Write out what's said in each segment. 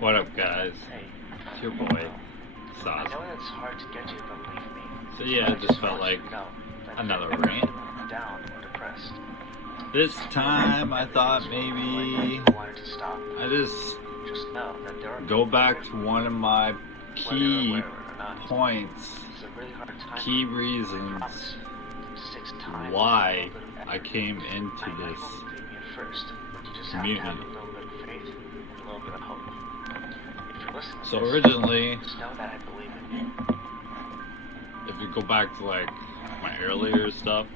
What up, guys? Hey, It's your boy, I Sauce. know it's hard to get you to believe me. So yeah, but it just felt want like you to know that another if you're rant. feeling down or depressed. This time I thought Everything's maybe going right. You wanted to stop. I just Just know that there are go people back there to one of my whether you're key aware of it or not. points, It's a really hard time. key I reasons promise you, 6 times why a little bit of I effort. came into I know you this won't believe me at first, but you just community. have to have a little bit of faith and a little bit of hope. If you're listening to So this, originally, just know that I believe in you. if you go back to like my earlier stuff,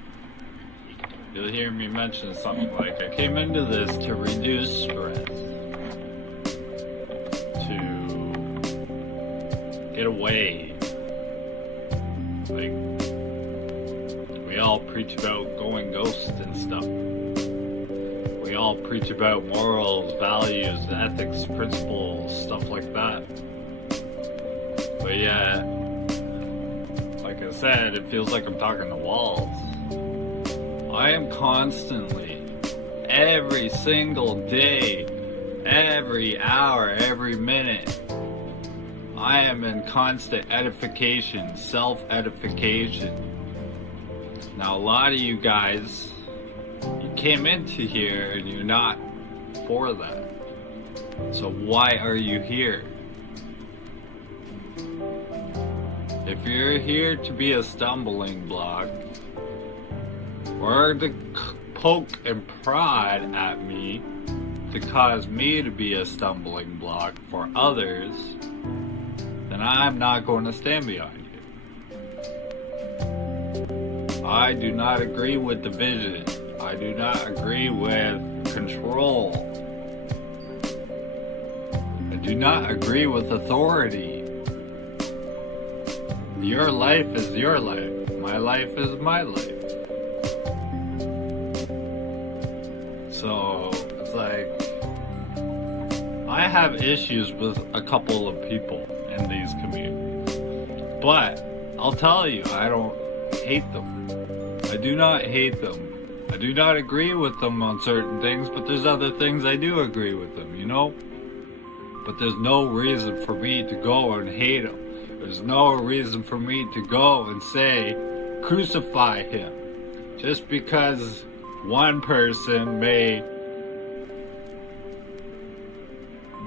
you'll hear me mention something like I came into this to reduce stress, to get away. Like, we all preach about going ghost and stuff. We all preach about morals, values, ethics, principles, stuff like that. But yeah, like I said, it feels like I'm talking to walls. I am constantly, every single day, every hour, every minute, I am in constant edification, self-edification. Now a lot of you guys, you came into here and you're not for that. So why are you here? If you're here to be a stumbling block, or to poke and prod at me to cause me to be a stumbling block for others, then I'm not going to stand behind you. I do not agree with division. I do not agree with control. I do not agree with authority. Your life is your life. My life is my life. So it's like, I have issues with a couple of people in these communities, but I'll tell you, I don't hate them. I do not hate them. I do not agree with them on certain things, but there's other things I do agree with them, you know? But there's no reason for me to go and hate him. There's no reason for me to go and say, crucify him. Just because one person may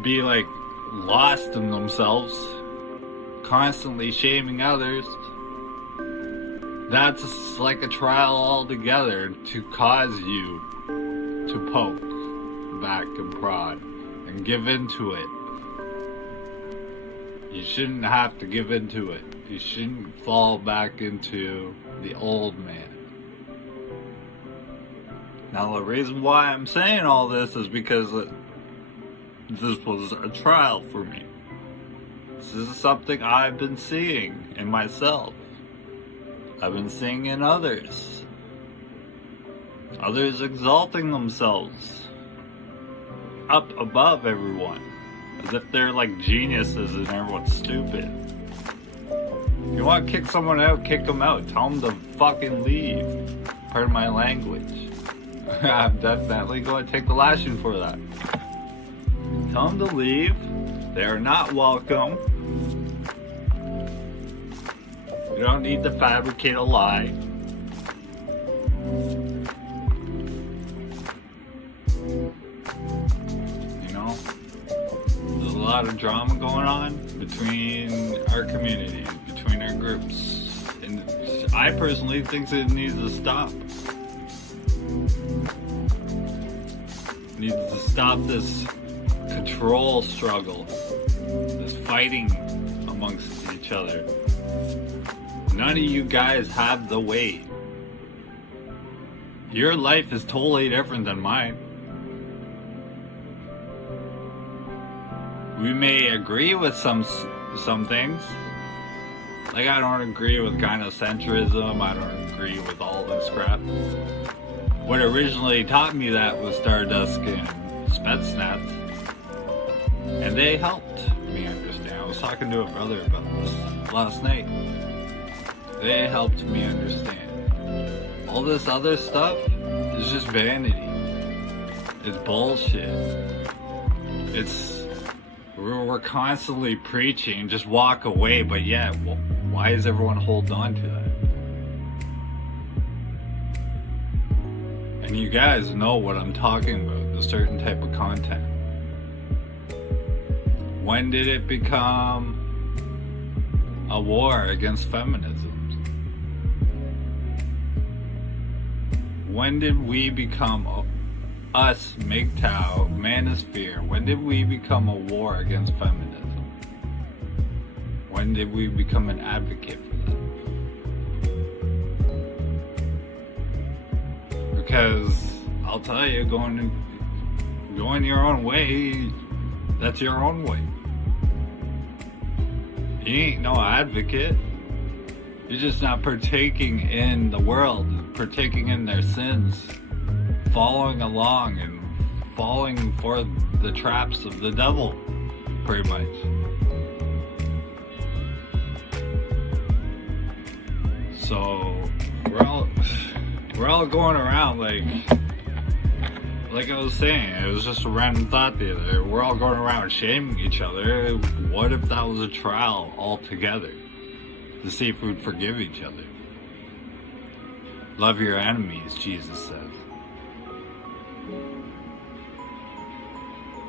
be like lost in themselves, constantly shaming others, that's like a trial altogether to cause you to poke back and prod and give into it. You shouldn't have to give into it. You shouldn't fall back into the old man. Now the reason why I'm saying all this is because this was a trial for me. This is something I've been seeing in myself. I've been seeing in others. Others exalting themselves up above everyone, as if they're like geniuses and everyone's stupid. If you want to kick someone out, kick them out. Tell them to fucking leave. Pardon my language. I'm definitely going to take the lashing for that. Tell them to leave. They are not welcome. You don't need to fabricate a lie. You know, there's a lot of drama going on between our communities, between our groups, and I personally think that it needs to stop. It needs to stop this control struggle, this fighting amongst each other. None of you guys have the weight. Your life is totally different than mine. We may agree with some things. Like, I don't agree with gynocentrism. I don't agree with all this crap. What originally taught me that was Stardust and Spetsnaz. And they helped me understand. I was talking to a brother about this last night. They helped me understand. All this other stuff is just vanity. It's bullshit. It's We're constantly preaching, just walk away, but yeah, why is everyone holding on to that? And you guys know what I'm talking about, the certain type of content. When did it become a war against feminism? When did we become us, MGTOW, Manosphere? When did we become a war against feminism? When did we become an advocate for that? Because I'll tell you, going your own way, that's your own way. You ain't no advocate. You're just not partaking in the world, partaking in their sins, following along and falling for the traps of the devil, pretty much. So we're all going around like I was saying, it was just a random thought the other day. We're all going around shaming each other. What if that was a trial altogether? To see if we'd forgive each other. Love your enemies, Jesus says.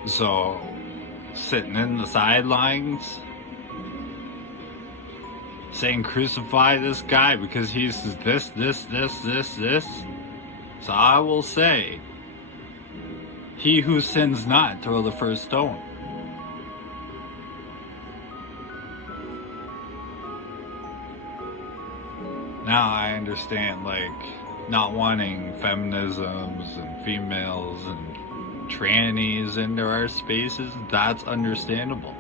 So, sitting in the sidelines, saying crucify this guy because he's this. So I will say, he who sins not, throw the first stone. Now I understand, like, not wanting feminisms and females and trannies into our spaces. That's understandable.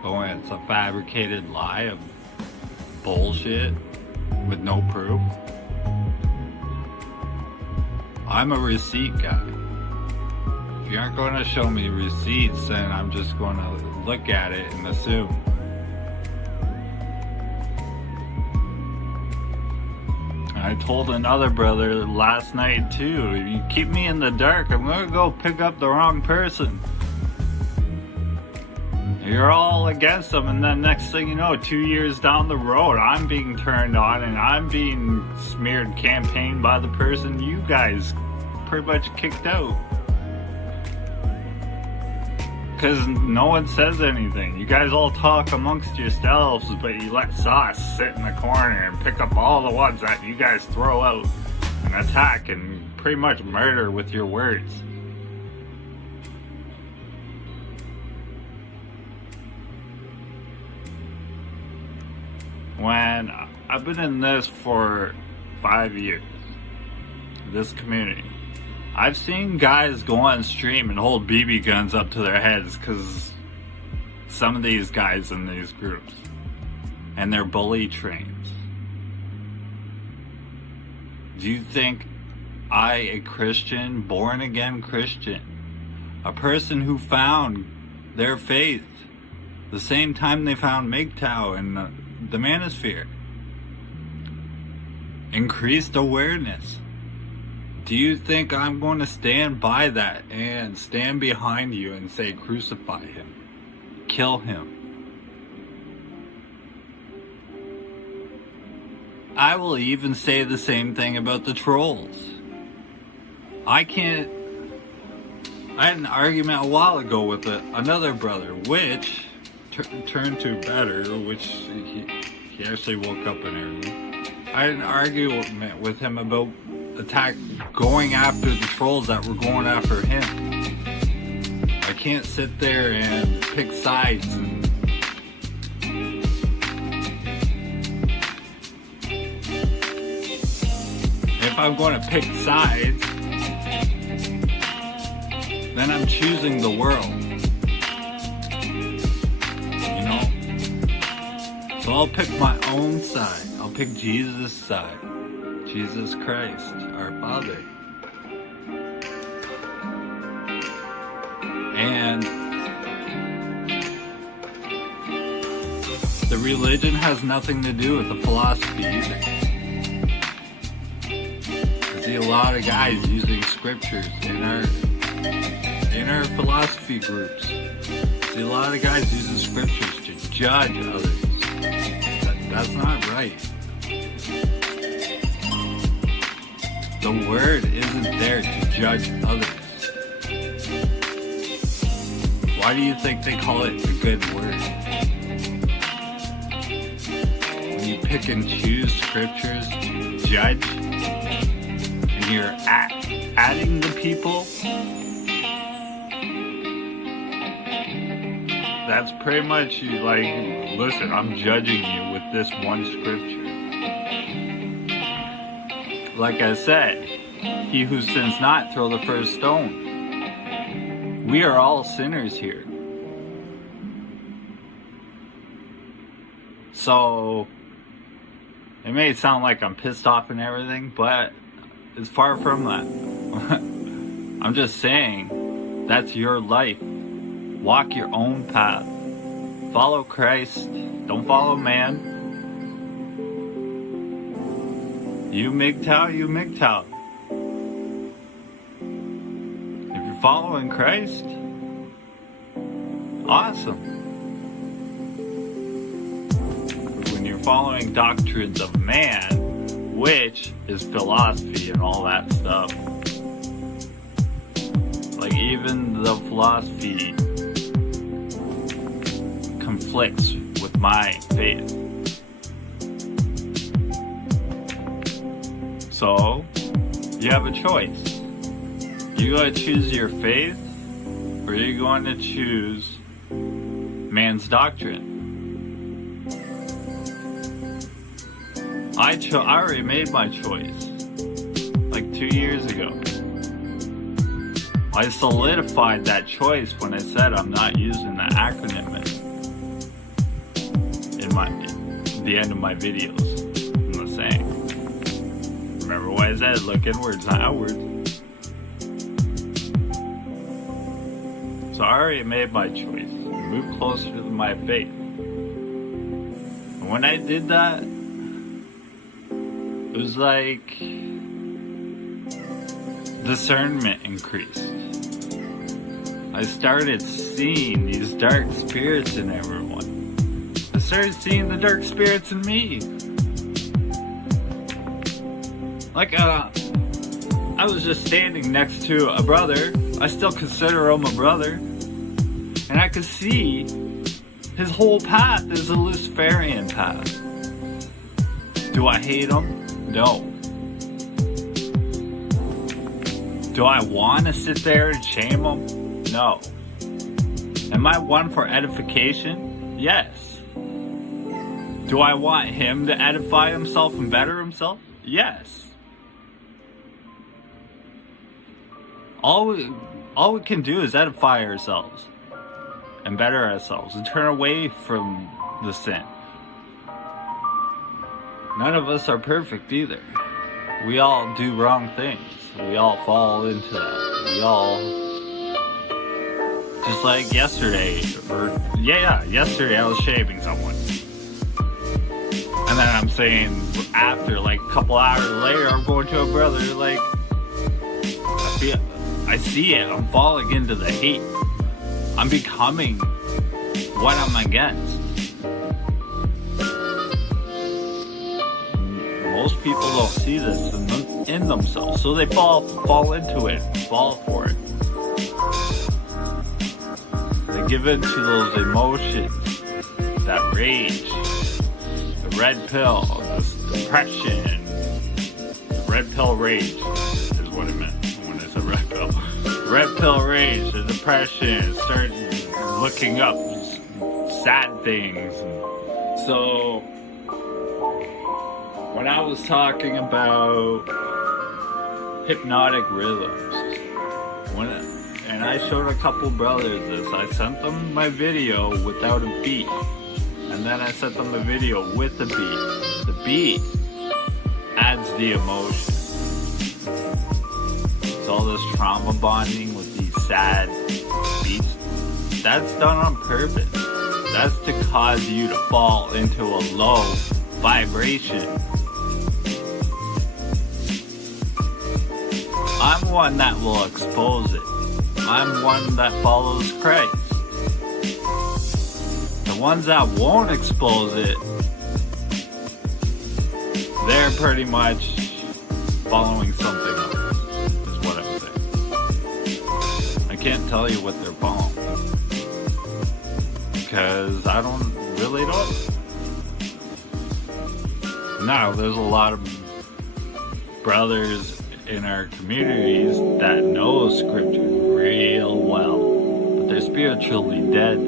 But when it's a fabricated lie of bullshit with no proof, I'm a receipt guy. If you aren't going to show me receipts, then I'm just going to look at it and assume. I told another brother last night too, if you keep me in the dark, I'm gonna go pick up the wrong person. You're all against them, and then next thing you know, 2 years down the road, I'm being turned on and I'm being smeared, campaigned by the person you guys pretty much kicked out. Because no one says anything. You guys all talk amongst yourselves, but you let Sauce sit in the corner and pick up all the ones that you guys throw out and attack and pretty much murder with your words. When I've been in this for 5 years, this community, I've seen guys go on stream and hold BB guns up to their heads because some of these guys in these groups, and they're bully trains. Do you think I, a Christian, born again Christian, a person who found their faith the same time they found MGTOW and the Manosphere, increased awareness, do you think I'm going to stand by that and stand behind you and say crucify him, kill him? I will even say the same thing about the trolls. I had an argument a while ago with another brother, which turned to better, which he actually woke up in early. I had an argument with him about going after the trolls that were going after him. I can't sit there and pick sides and if I'm going to pick sides, then I'm choosing the world. You know? So I'll pick my own side. I'll pick Jesus' side. Jesus Christ, our Father. And the religion has nothing to do with the philosophy either. I see a lot of guys using scriptures in enter philosophy groups. See, a lot of guys using scriptures to judge others. That's not right. The word isn't there to judge others. Why do you think they call it a good word? When you pick and choose scriptures to judge, and you're adding the people, that's pretty much like, listen, I'm judging you with this one scripture. Like I said, he who sins not, throw the first stone. We are all sinners here. So, it may sound like I'm pissed off and everything, but it's far from that. I'm just saying, that's your life. Walk your own path. Follow Christ. Don't follow man. You MGTOW, you MGTOW. If you're following Christ, awesome. When you're following doctrines of man, which is philosophy and all that stuff, like even the philosophy conflicts with my faith. So, you have a choice. You gotta choose your faith, or you're going to choose man's doctrine. I already made my choice, like 2 years ago. I solidified that choice when I said I'm not using the acronym in the end of my videos. I'm not saying. Remember what I said, look inwards, not outwards. So I already made my choice. Move closer to my faith. And when I did that, it was like discernment increased. I started seeing these dark spirits in everyone. I started seeing the dark spirits in me. Like, I was just standing next to a brother. I still consider him a brother. And I could see his whole path is a Luciferian path. Do I hate him? No. Do I want to sit there and shame him? No. Am I one for edification? Yes. Do I want him to edify himself and better himself? Yes. All we can do is edify ourselves and better ourselves and turn away from the sin. None of us are perfect either. We all do wrong things. We all fall into that. We all, just like yesterday, yesterday I was shaming someone. And then I'm saying after, like a couple hours later, I'm going to a brother, like, I see it, I'm falling into the hate. I'm becoming what I'm against. Most people don't see this in themselves, so they fall into it, fall for it. They give in to those emotions, that rage, the red pill, this depression. Red pill rage is what I meant when I said red pill. Red pill rage, the depression, start looking up sad things. So, when I was talking about hypnotic rhythms, and I showed a couple brothers this, I sent them my video without a beat, and then I sent them a video with a beat. The beat adds the emotion. So all this trauma bonding with these sad beats, that's done on purpose. That's to cause you to fall into a low vibration. I'm one that will expose it. I'm one that follows Christ. The ones that won't expose it, they're pretty much following something else, is what I'm saying. I can't tell you what they're following, because I don't really know. Now, there's a lot of brothers in our communities that know scripture real well, but they're spiritually dead.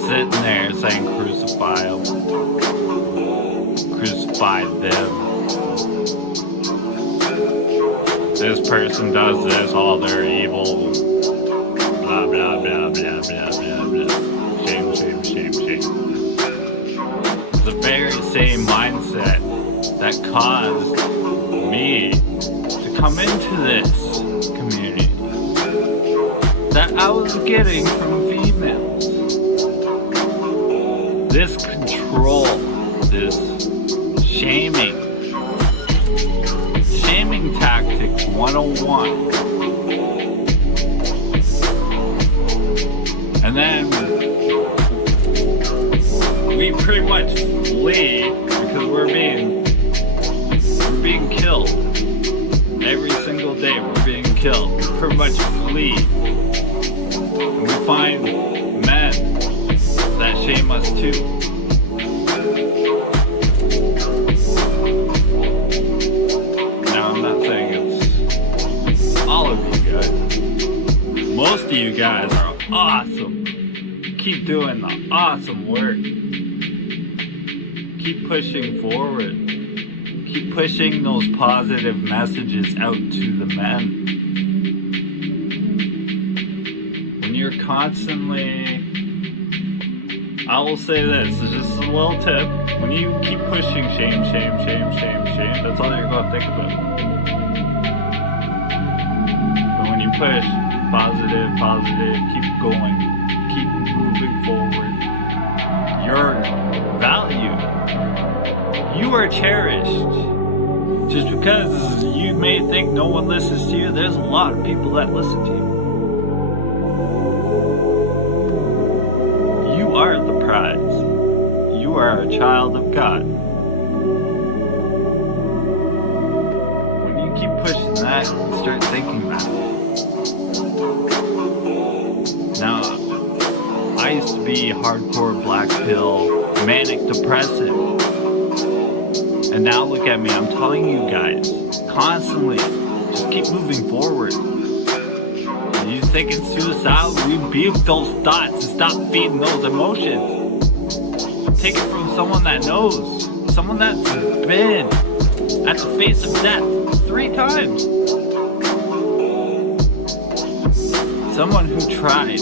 Sitting there saying crucify them, crucify them. This person does this, all they're evil. Blah blah blah blah blah blah blah. Shame, shame, shame, shame. The very same mindset that caused me to come into this community that I was getting from females. This control, this shaming tactics 101. And then we pretty much flee because we're being killed. Every single day we're being killed. We pretty much flee. And we find men that shame us too. Now I'm not saying it's all of you guys. Most of you guys are awesome. Keep doing the awesome work. Keep pushing forward. Keep pushing those positive messages out to the men. When you're constantly, I will say this, it's just a little tip. When you keep pushing shame, shame, shame, shame, shame, that's all you're going to think about. But when you push positive, positive, keep going, keep moving forward, you're valued. You are cherished. Just because you may think no one listens to you, there's a lot of people that listen to you. You are the prize. You are a child of God. When you keep pushing that, you start thinking that. Now, I used to be hardcore black pill, manic depressive. And now look at me, I'm telling you guys, constantly, just keep moving forward. You think it's suicidal? Rebuke those thoughts and stop feeding those emotions. Take it from someone that knows, someone that's been at the face of death 3 times. Someone who tried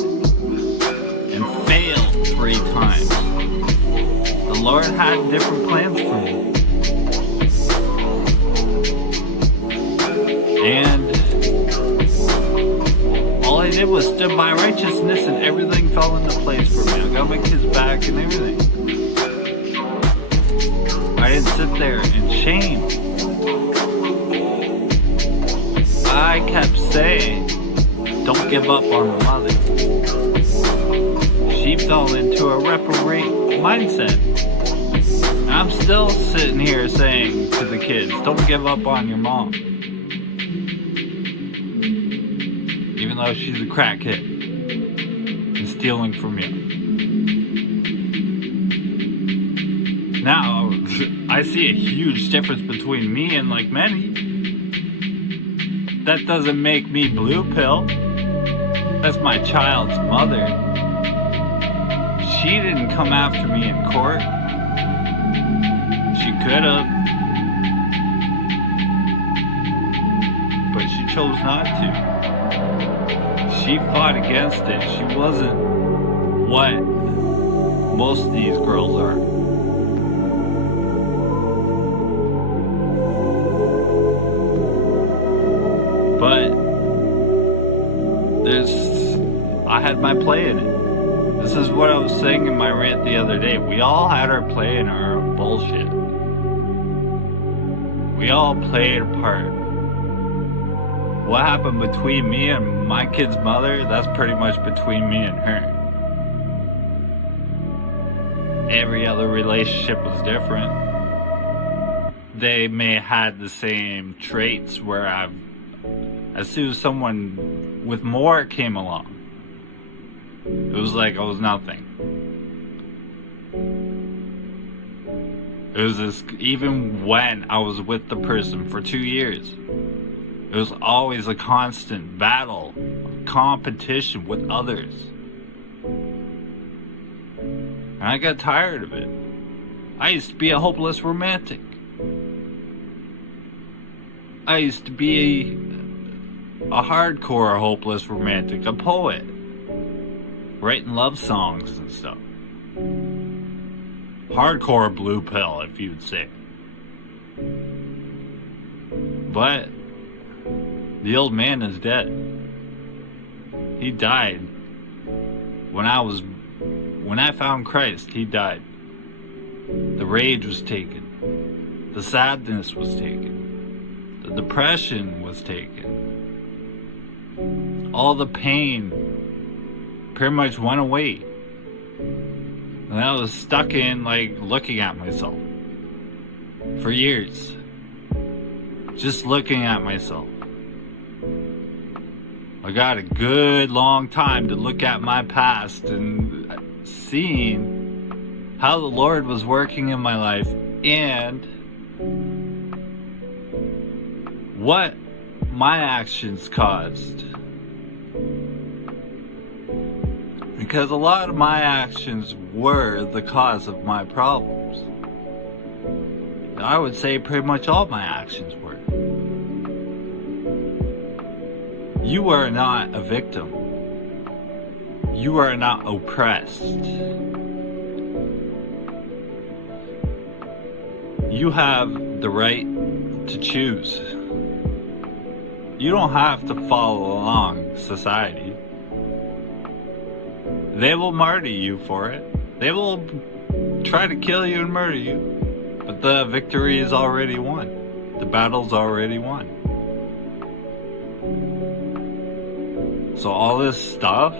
and failed 3 times. The Lord had different plans for me. And all I did was stood by righteousness and everything fell into place for me. I got my kids back and everything. I didn't sit there in shame. I kept saying, don't give up on the mother. She fell into a reprobate mindset. And I'm still sitting here saying to the kids, don't give up on your mom. Even though she's a crackhead and stealing from you. Now, I see a huge difference between me and like many. That doesn't make me blue pill. That's my child's mother. She didn't come after me in court. She could have. But she chose not to. She fought against it. She wasn't what most of these girls are. But I had my play in it. This is what I was saying in my rant the other day. We all had our play in our bullshit. We all played a part. What happened between me and my kid's mother, that's pretty much between me and her. Every other relationship was different. They may have had the same traits where as soon as someone with more came along, it was like I was nothing. It was this, even when I was with the person for 2 years, it was always a constant battle, competition with others. And I got tired of it. I used to be a hopeless romantic. I used to be a hardcore hopeless romantic, a poet, writing love songs and stuff. Hardcore blue pill, if you'd say. But the old man is dead. He died when I found Christ. He died. The rage was taken. The sadness was taken. The depression was taken. All the pain pretty much went away. And I was stuck in, like, looking at myself for years. Just looking at myself. I got a good long time to look at my past and seeing how the Lord was working in my life and what my actions caused. Because a lot of my actions were the cause of my problems. I would say pretty much all my actions were. You are not a victim. You are not oppressed. You have the right to choose. You don't have to follow along society. They will murder you for it. They will try to kill you and murder you. But the victory is already won. The battle's already won. So all this stuff